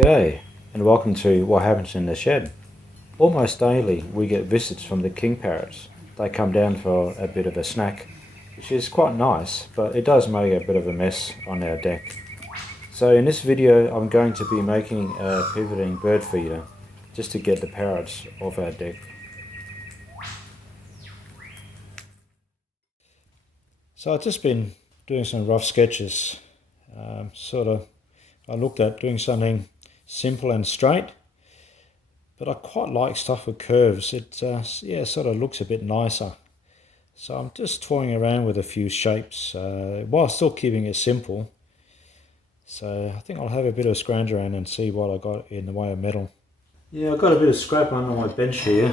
G'day and welcome to What Happens in the Shed. Almost daily we get visits from the king parrots. They come down for a bit of a snack, which is quite nice, but it does make a bit of a mess on our deck. So in this video I'm going to be making a pivoting bird feeder just to get the parrots off our deck. So I've just been doing some rough sketches. I looked at doing something simple and straight, but I quite like stuff with curves. It sort of looks a bit nicer. So I'm just toying around with a few shapes while still keeping it simple. So I think I'll have a bit of a scrounge around and see what I got in the way of metal. Yeah, I've got a bit of scrap under my bench here.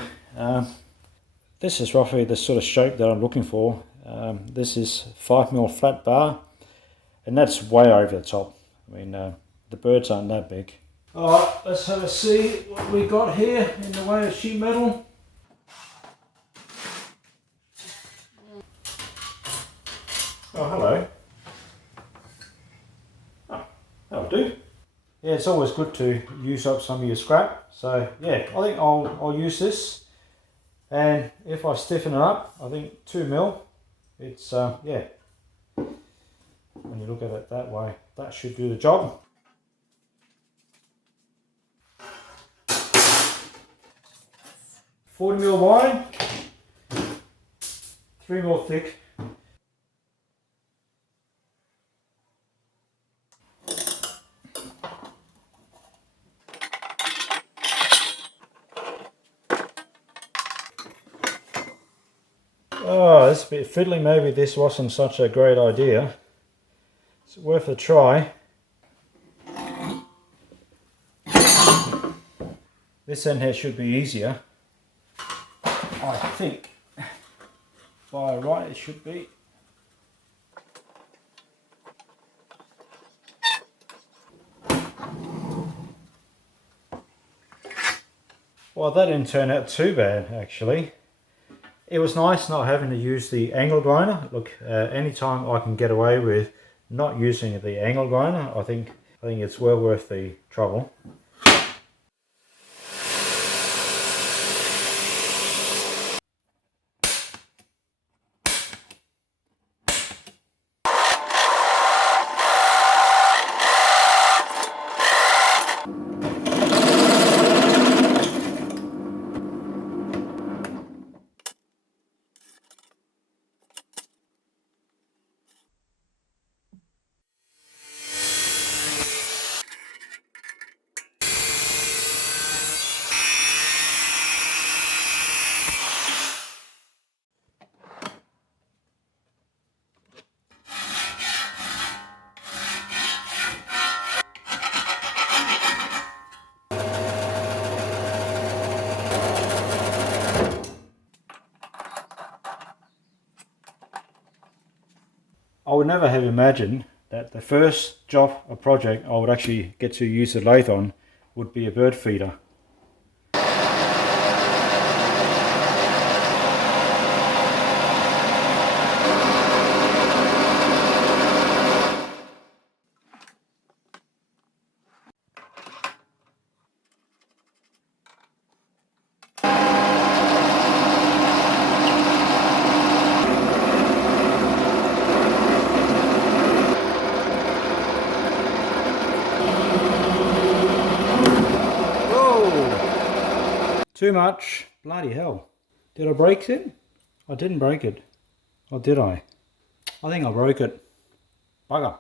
This is roughly the sort of shape that I'm looking for. This is 5mm flat bar, and that's way over the top. I mean, the birds aren't that big. Alright, let's have a see what we got here in the way of sheet metal. Oh, hello. Oh, that'll do. Yeah, it's always good to use up some of your scrap. So yeah, I think I'll use this. And if I stiffen it up, I think 2mm, it's, yeah. When you look at it that way, that should do the job. $40mm wide, 3mm thick. Oh, it's a bit fiddly. Maybe this wasn't such a great idea. It's worth a try. This end here should be easier. I think by right it should be. Well, that didn't turn out too bad actually. It was nice not having to use the angle grinder. Look, anytime I can get away with not using the angle grinder, I think it's well worth the trouble. I would never have imagined that the first job or project I would actually get to use the lathe on would be a bird feeder. Too much. Bloody hell. Did I break it? I didn't break it. Or did I? I think I broke it. Bugger.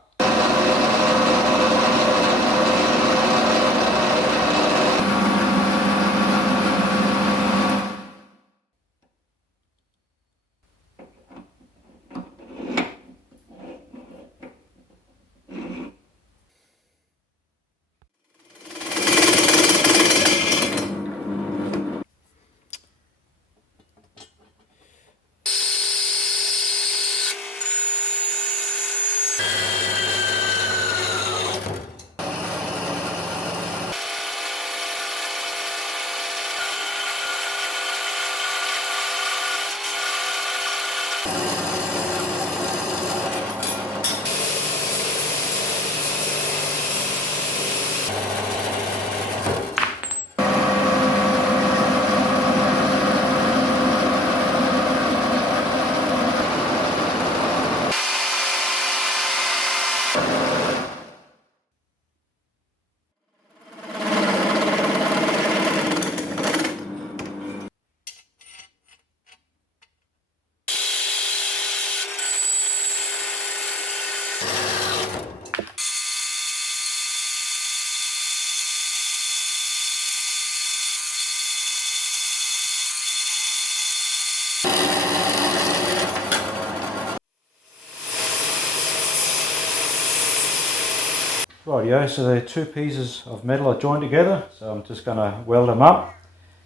Rightio, so they're two pieces of metal I joined together, so I'm just going to weld them up.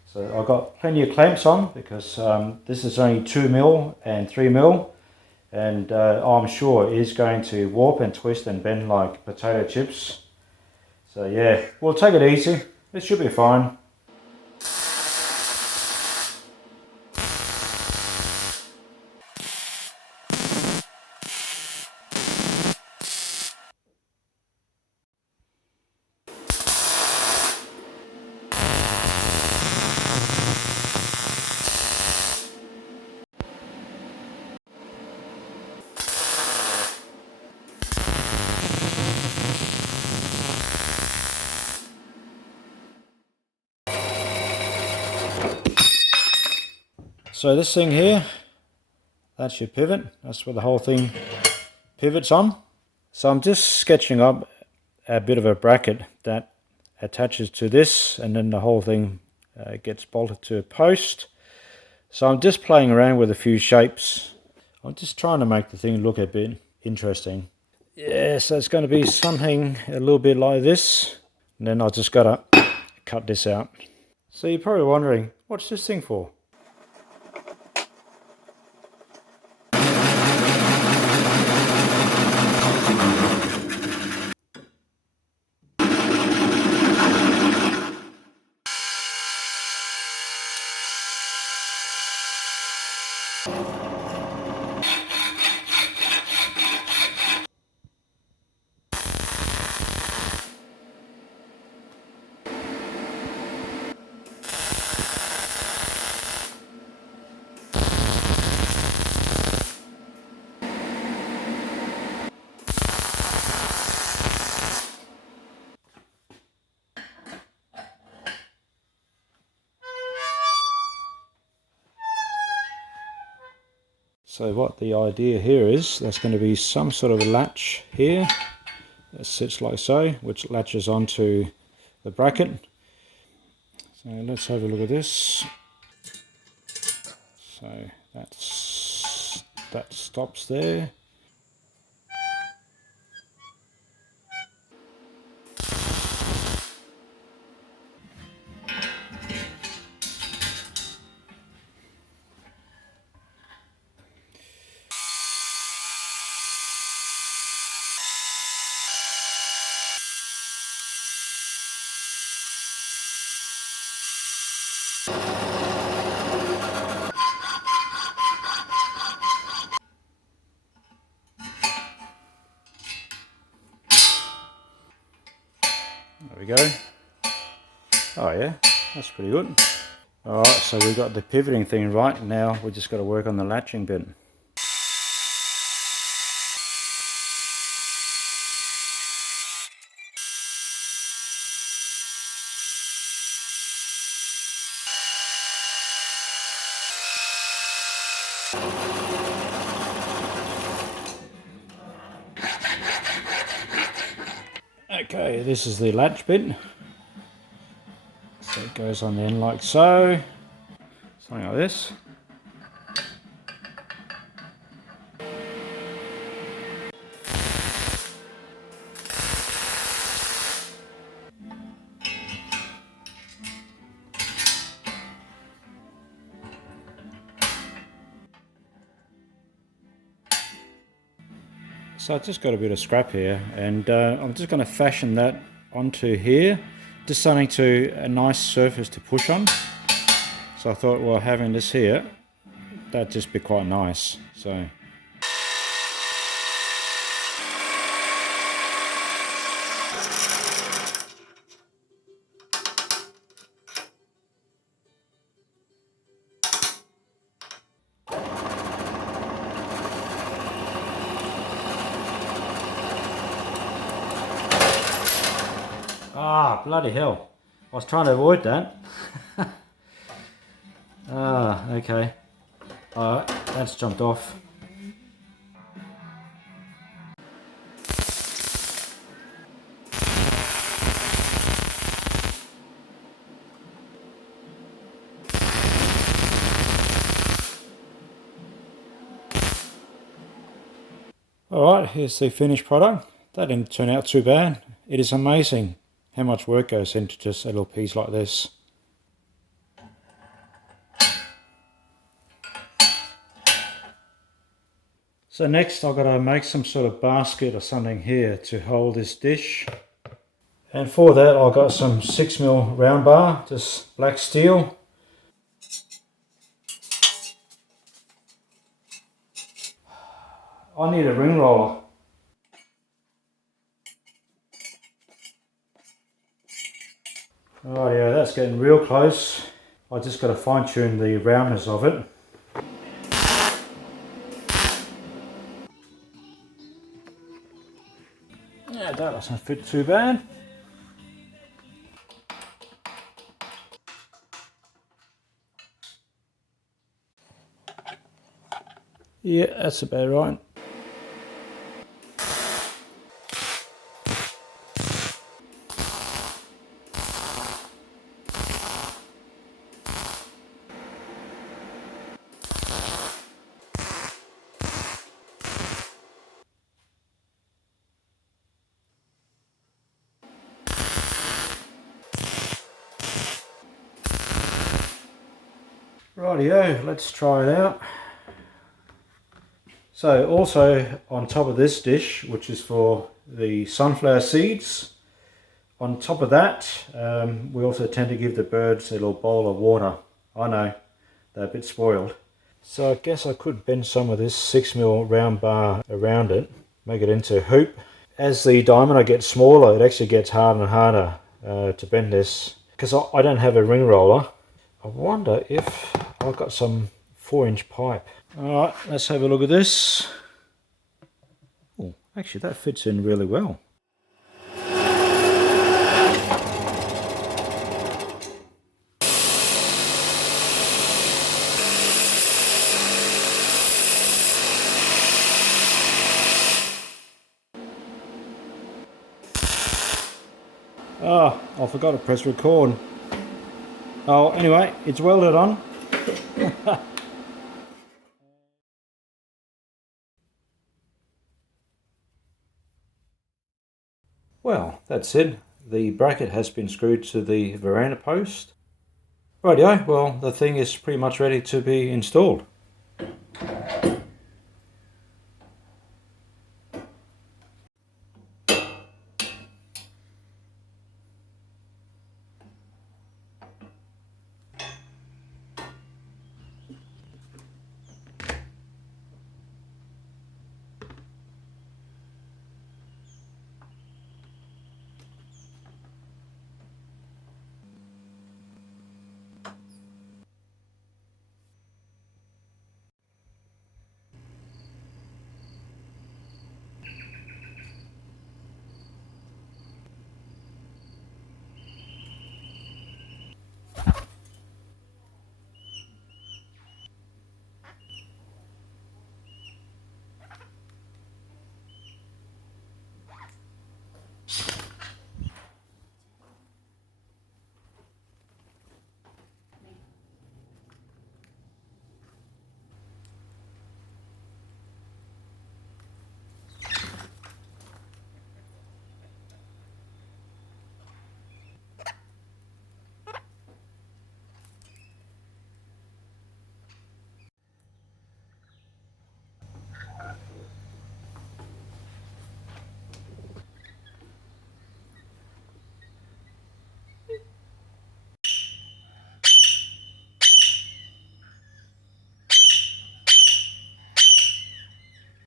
So I've got plenty of clamps on because this is only 2mm and 3mm, and I'm sure it is going to warp and twist and bend like potato chips. So yeah, we'll take it easy, it should be fine. So this thing here, that's your pivot, that's where the whole thing pivots on. So I'm just sketching up a bit of a bracket that attaches to this, and then the whole thing gets bolted to a post. So I'm just playing around with a few shapes. I'm just trying to make the thing look a bit interesting. Yeah, so it's going to be something a little bit like this, and then I just got to cut this out. So you're probably wondering, what's this thing for? So what the idea here is, there's going to be some sort of a latch here that sits like so, which latches onto the bracket. So let's have a look at this. So that stops there. There we go. Oh yeah, that's pretty good. Alright, so we've got the pivoting thing right. Now we just got to work on the latching bit. Okay, this is the latch bit. So it goes on the end like so. Something like this. So I've just got a bit of scrap here, and I'm just going to fashion that onto here, just something to a nice surface to push on. So I thought, well, having this here, that'd just be quite nice. So ah, bloody hell. I was trying to avoid that. Ah, okay. Alright, that's jumped off. Alright, here's the finished product. That didn't turn out too bad. it is amazing how much work goes into just a little piece like this. So next I've got to make some sort of basket or something here to hold this dish. And for that I've got some 6mm round bar, just black steel. I need a ring roller. Oh yeah, that's getting real close. I just got to fine tune the roundness of it. Yeah, that doesn't fit too bad. Yeah, that's about right. Rightio, let's try it out. So also on top of this dish, which is for the sunflower seeds, on top of that we also tend to give the birds a little bowl of water. I know, they're a bit spoiled. So I guess I could bend some of this 6mm round bar around it, make it into a hoop. As the diameter gets smaller, it actually gets harder and harder to bend this. Because I don't have a ring roller, I wonder if I've got some 4-inch pipe. Alright, let's have a look at this. Oh, actually that fits in really well. Ah, I forgot to press record. Oh, anyway, it's welded on. Well, that's it. The bracket has been screwed to the veranda post. Rightio, well, the thing is pretty much ready to be installed.